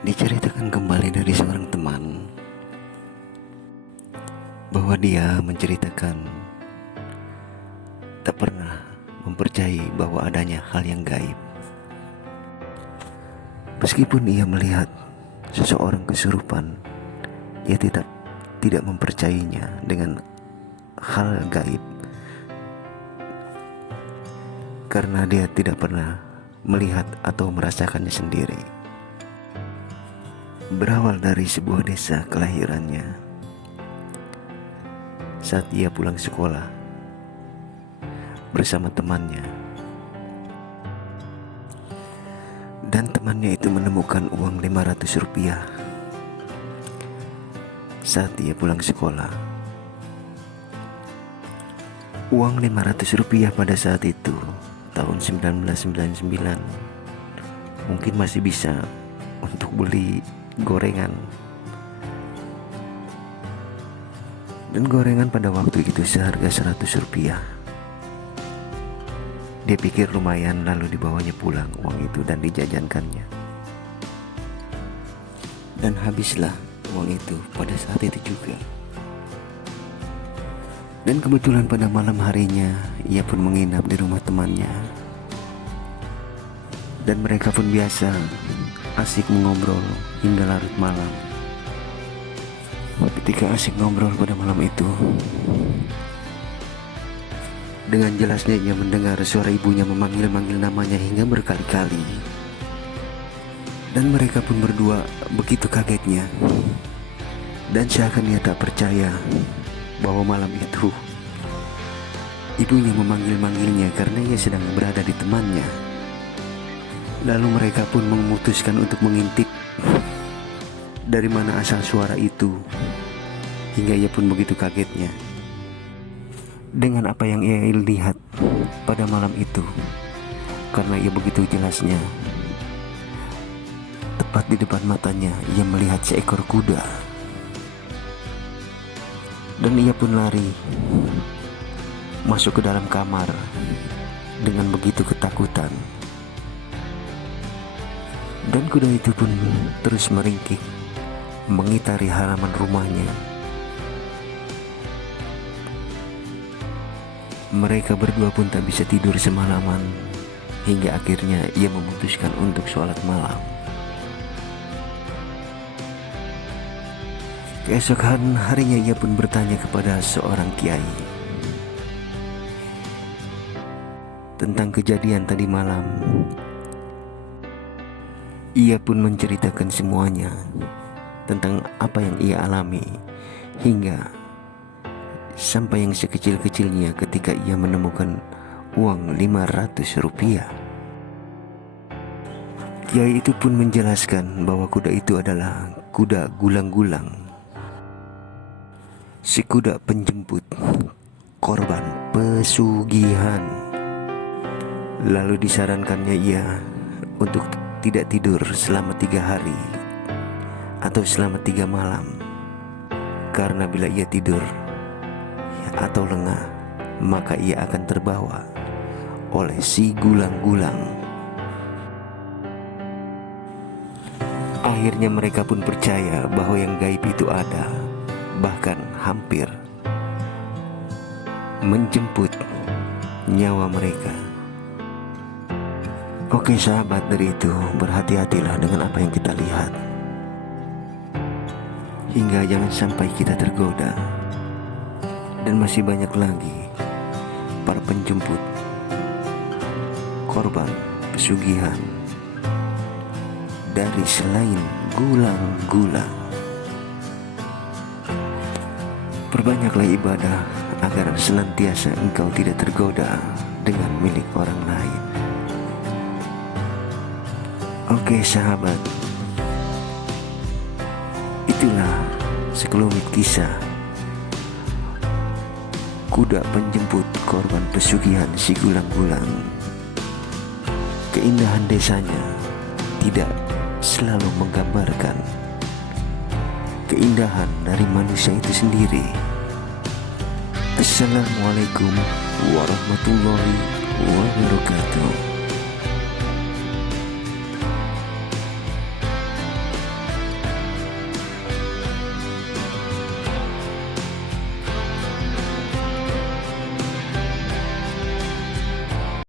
Diceritakan kembali dari seorang teman bahwa dia menceritakan tak pernah mempercayai bahwa adanya hal yang gaib. Meskipun ia melihat seseorang kesurupan, ia tidak mempercayainya dengan hal gaib karena dia tidak pernah melihat atau merasakannya sendiri. Berawal dari sebuah desa kelahirannya, saat ia pulang sekolah bersama temannya, dan temannya itu menemukan uang 500 rupiah saat ia pulang sekolah. Uang 500 rupiah pada saat itu tahun 1999 mungkin masih bisa untuk beli gorengan, dan gorengan pada waktu itu seharga 100 rupiah. Dia pikir lumayan, lalu dibawanya pulang uang itu dan dijajankannya, dan habislah uang itu pada saat itu juga. Dan kebetulan pada malam harinya ia pun menginap di rumah temannya, dan mereka pun biasa asik mengobrol hingga larut malam. Ketika asik ngobrol pada malam itu, dengan jelasnya ia mendengar suara ibunya memanggil-manggil namanya hingga berkali-kali. Dan mereka pun berdua begitu kagetnya, dan seakan ia tak percaya bahwa malam itu ibunya memanggil-manggilnya karena ia sedang berada di temannya. Lalu mereka pun memutuskan untuk mengintip dari mana asal suara itu, hingga ia pun begitu kagetnya dengan apa yang ia lihat pada malam itu, karena ia begitu jelasnya tepat di depan matanya ia melihat seekor kuda. Dan ia pun lari masuk ke dalam kamar dengan begitu ketakutan. Dan kuda itu pun terus meringkik mengitari halaman rumahnya. Mereka berdua pun tak bisa tidur semalaman, hingga akhirnya ia memutuskan untuk sholat malam. Keesokan harinya ia pun bertanya kepada seorang kiai tentang kejadian tadi malam. Ia pun menceritakan semuanya tentang apa yang ia alami, hingga sampai yang sekecil-kecilnya ketika ia menemukan uang 500 rupiah. Kiai itu pun menjelaskan bahwa kuda itu adalah kuda gulang-gulang, si kuda penjemput korban pesugihan. Lalu disarankannya ia untuk tidak tidur selama 3 hari atau selama 3 malam, karena bila ia tidur atau lengah, maka ia akan terbawa oleh si gulang-gulang. Akhirnya mereka pun percaya bahwa yang gaib itu ada, bahkan hampir menjemput nyawa mereka. Oke sahabat, dari itu berhati-hatilah dengan apa yang kita lihat, hingga jangan sampai kita tergoda. Dan masih banyak lagi para penjemput korban pesugihan dari selain gulang-gulang. Perbanyaklah ibadah agar senantiasa engkau tidak tergoda dengan milik orang lain. Oke sahabat, itulah sekelumit kisah kuda penjemput korban pesugihan si gulang-gulang. Keindahan desanya tidak selalu menggambarkan keindahan dari manusia itu sendiri. Assalamualaikum warahmatullahi wabarakatuh.